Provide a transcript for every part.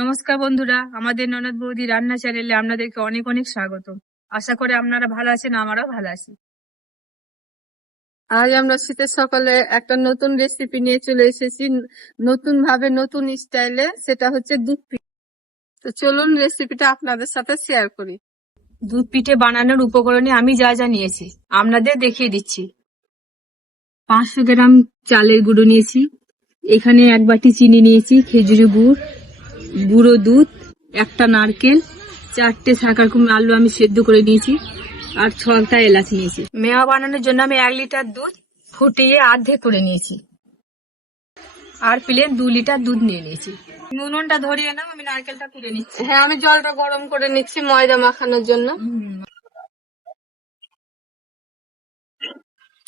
নমস্কার বন্ধুরা, আমাদের ননদ বৌদি রান্না চ্যানেলে আপনাদেরকে অনেক অনেক স্বাগত। আশা করি আপনারা ভালো আছেন, আমরাও ভালো আছি। আজ আমরা শীতের সকালে একটা নতুন রেসিপি নিয়ে চলে এসেছি, নতুন ভাবে নতুন স্টাইলে। সেটা হচ্ছে দুধ পিঠে। তো চলুন রেসিপিটা আপনাদের সাথে শেয়ার করি। দুধ পিঠে বানানোর উপকরণে আমি যা যা নিয়েছি আপনাদের দেখিয়ে দিচ্ছি। 500 গ্রাম চালের গুঁড়ো নিয়েছি, এখানে 1 বাটি চিনি নিয়েছি, খেজুরি গুড়, গুঁড়ো দুধ, একটা নারকেল, 4টে শাকারকুম আলু আমি সেদ্ধ করে নিয়েছি, আর 6টা এলাচ নিয়েছি। মেওয়া বানানোর জন্য আমি 1 লিটার দুধ ফুটিয়ে অর্ধেক করে নিয়েছি, আর প্লেন 2 লিটার দুধ নিয়ে নিয়েছি। নুনটা ধরিয়ে নাও, আমি নারকেলটা কুড়ে নিচ্ছি। হ্যাঁ, আমি জলটা গরম করে নিচ্ছি ময়দা মাখানোর জন্য।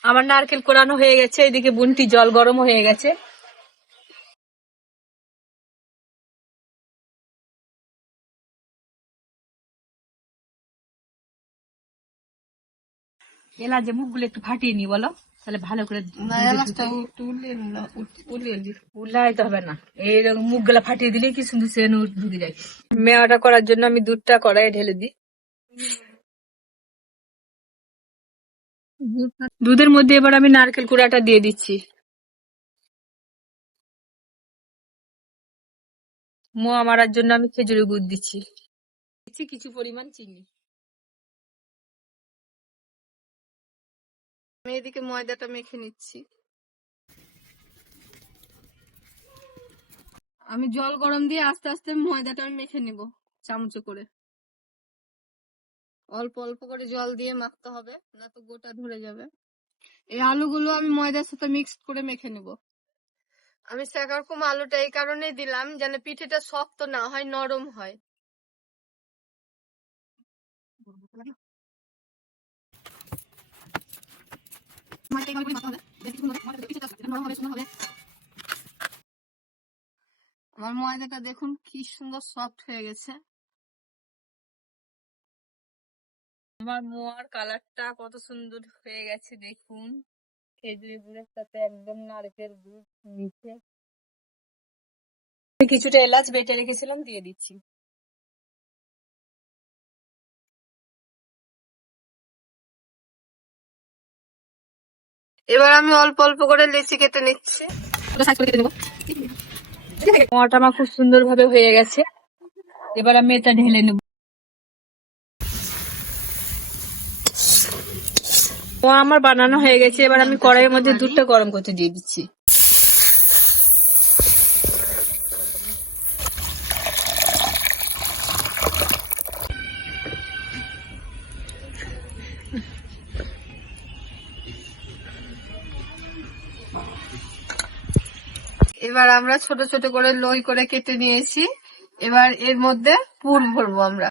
আমার নারকেল কোরানো হয়ে গেছে, এদিকে বুনটি জল গরম হয়ে গেছে। এলাচ যে মুখগুলো একটু ফাটিয়ে নি বলো, তাহলে ভালো করে উল্লাইতে হবে না, এইরকম মুখগুলা ফাটিয়ে দিলে কি সুন্দর সেন ঢুকে যায়। মেওয়াটা করার জন্য আমি দুধটা কড়াইয়ে ঢেলে দিই। দুধের মধ্যে এবার আমি নারকেল কুড়াটা দিয়ে দিচ্ছি। মোয়া মারার জন্য আমি খেজুরি গুড় দিচ্ছি, কিছু পরিমাণ চিনি। আমি এদিকে ময়দাটা মেখে নিচ্ছি। আমি জল গরম দিয়ে আস্তে আস্তে ময়দাটা আমি মেখে নিব চামচে করে। অল্প অল্প করে জল দিয়ে মাখতে হবে, না তো গোটা ধরে যাবে। এই আলুগুলো আমি ময়দার সাথে মিক্সড করে মেখে নিব। আমি শাকারকুম আলুটা এই কারণেই দিলাম যেন পিঠেটা শক্ত না হয়, নরম হয়। আমার ময়দাটা দেখুন কি সুন্দর সফট হয়ে গেছে। আমার মোয়ার কালারটা কত সুন্দর হয়ে গেছে দেখুন, খেজুরি গুড়ের সাথে একদম নারকেল দুধ মিশে। কিছুটা এলাচ বেটে রেখেছিলাম দিয়ে দিচ্ছি। এবার আমি অল্প অল্প করে লেচি কেটে নিচ্ছি। মোয়াটা আমার খুব সুন্দর ভাবে হয়ে গেছে, এবার আমি এটা ঢেলে নেব। মোয়া আমার বানানো হয়ে গেছে, এবার আমি কড়াইয়ের মধ্যে দুধটা গরম করতে দিয়ে দিচ্ছি। এবার আমরা ছোট ছোট করে লই করে কেটে নিয়েছি। এবার এর মধ্যে পুর ভরবো আমরা।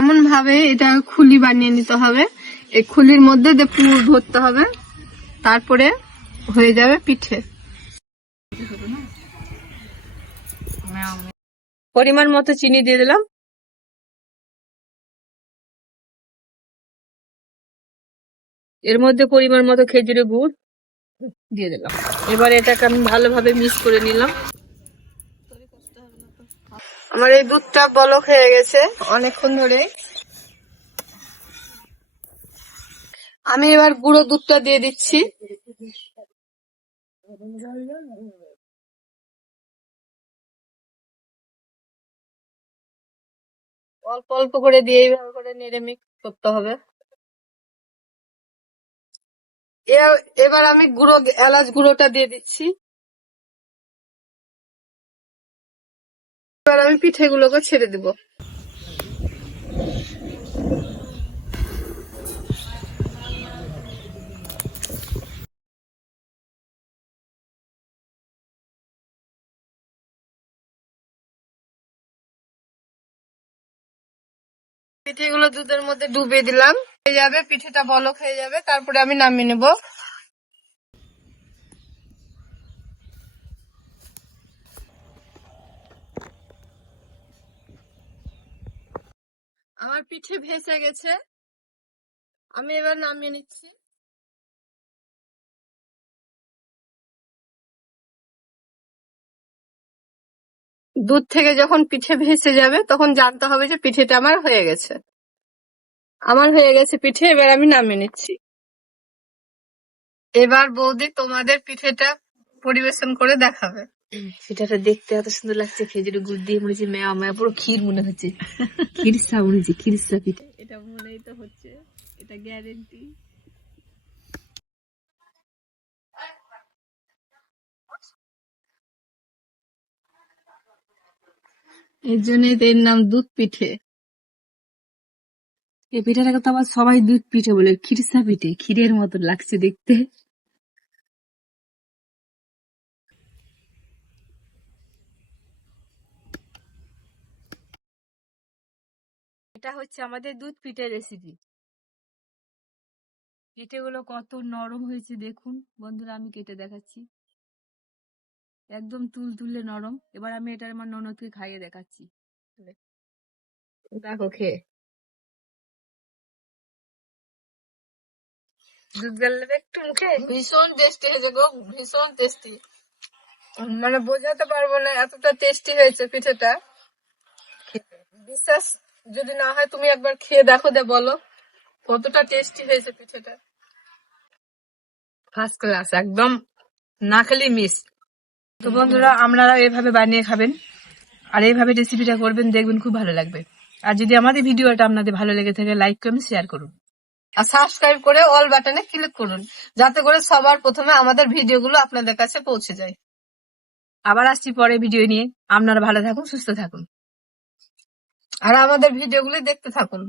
এমন ভাবে এটা খুলি বানিয়ে নিতে হবে, এই খুলির মধ্যে দিয়ে পুর ভরতে হবে, তারপরে হয়ে যাবে পিঠে। পরিমাণ মতো চিনি দিয়ে দিলাম, এর মধ্যে পরিমাণ মতো খেজুরি গুড় দিয়ে দিলাম। এবার এটাকে আমি ভালোভাবে মিক্স করে নিলাম। আমার এই দুধটা বলক হয়ে গেছে অনেকক্ষণ ধরে। আমি এবার গুঁড়ো দুধটা দিয়ে দিচ্ছি। অল্প অল্প করে দিয়ে এইভাবে করে নেড়ে মিক্স করতে হবে। এবার আমি এলাচ গুঁড়োটা দিয়ে দিচ্ছি। এবার আমি পিঠেগুলোকে ছেড়ে দিব। পিঠেগুলো দুধের মধ্যে ডুবিয়ে দিলাম, হয়ে যাবে পিঠেটা বলক হয়ে যাবে, তারপরে আমি নামিয়ে নেব। আমার পিঠে ভেসে গেছে, আমি এবার নামিয়ে নিচ্ছি। দুধ থেকে যখন পিঠে ভেসে যাবে তখন জানতে হবে যে পিঠেটা আমার হয়ে গেছে। আমার হয়ে গেছে পিঠে, এবার আমি নামিয়ে নিচ্ছি। এবার বৌদি তোমাদের পিঠেটা পরিবেশন করে দেখাবে। সেটাটা দেখতে এত সুন্দর লাগছে, খেজুরের গুড় দিয়ে মনে হচ্ছে মেয়া মেয়া, পুরো ক্ষীর মনে হচ্ছে, খিরসা মনে হচ্ছে, খিরসা পিঠে। এটা মনেই তো হচ্ছে, এটা গ্যারেন্টি। এর জন্যই তো এর নাম দুধ পিঠে। এই পিঠাটাকে তো আবার সবাই দুধ পিঠে বলে, খিরসা পিঠে, ক্ষীরের মতো লাগছে দেখতে। এটা হচ্ছে আমাদের দুধ পিঠের রেসিপি। পিঠেগুলো কত নরম হয়েছে দেখুন বন্ধুরা, আমি কেটে দেখাচ্ছি, একদম তুলতুলে নরম। এবার আমি এটা আমার ননদকে খাইয়ে দেখাচ্ছি, দেখো খেয়ে। দুধ গেলে একটু মুখে, ভীষণ টেস্টি হয়েছে গো, ভীষণ টেস্টি। মানে বোঝাতে পারবো না এতটা টেস্টি হয়েছে পিঠেটা। বিশ্বাস যদি না হয় তুমি একবার খেয়ে দেখো, দে বলো কতটা টেস্টি হয়েছে পিঠেটা। ফার্স্ট ক্লাস একদম, না খেলে মিস। তো বন্ধুরা আপনারা এভাবে বানিয়ে খাবেন আর এইভাবে রেসিপিটা করবেন, দেখবেন খুব ভালো লাগবে। আর যদি আমাদের ভিডিওটা আপনাদের ভালো লেগে থাকে লাইক করুন, শেয়ার করুন। আর সাবস্ক্রাইব করে অল বাটনে ক্লিক করুন, যাতে করে সবার প্রথমে আমাদের ভিডিওগুলো আপনাদের কাছে পৌঁছে যায়। আবার আসছি পরে ভিডিও নিয়ে। আপনারা ভালো থাকুন, সুস্থ থাকুন। আর আমাদের ভিডিওগুলি দেখতে থাকুন।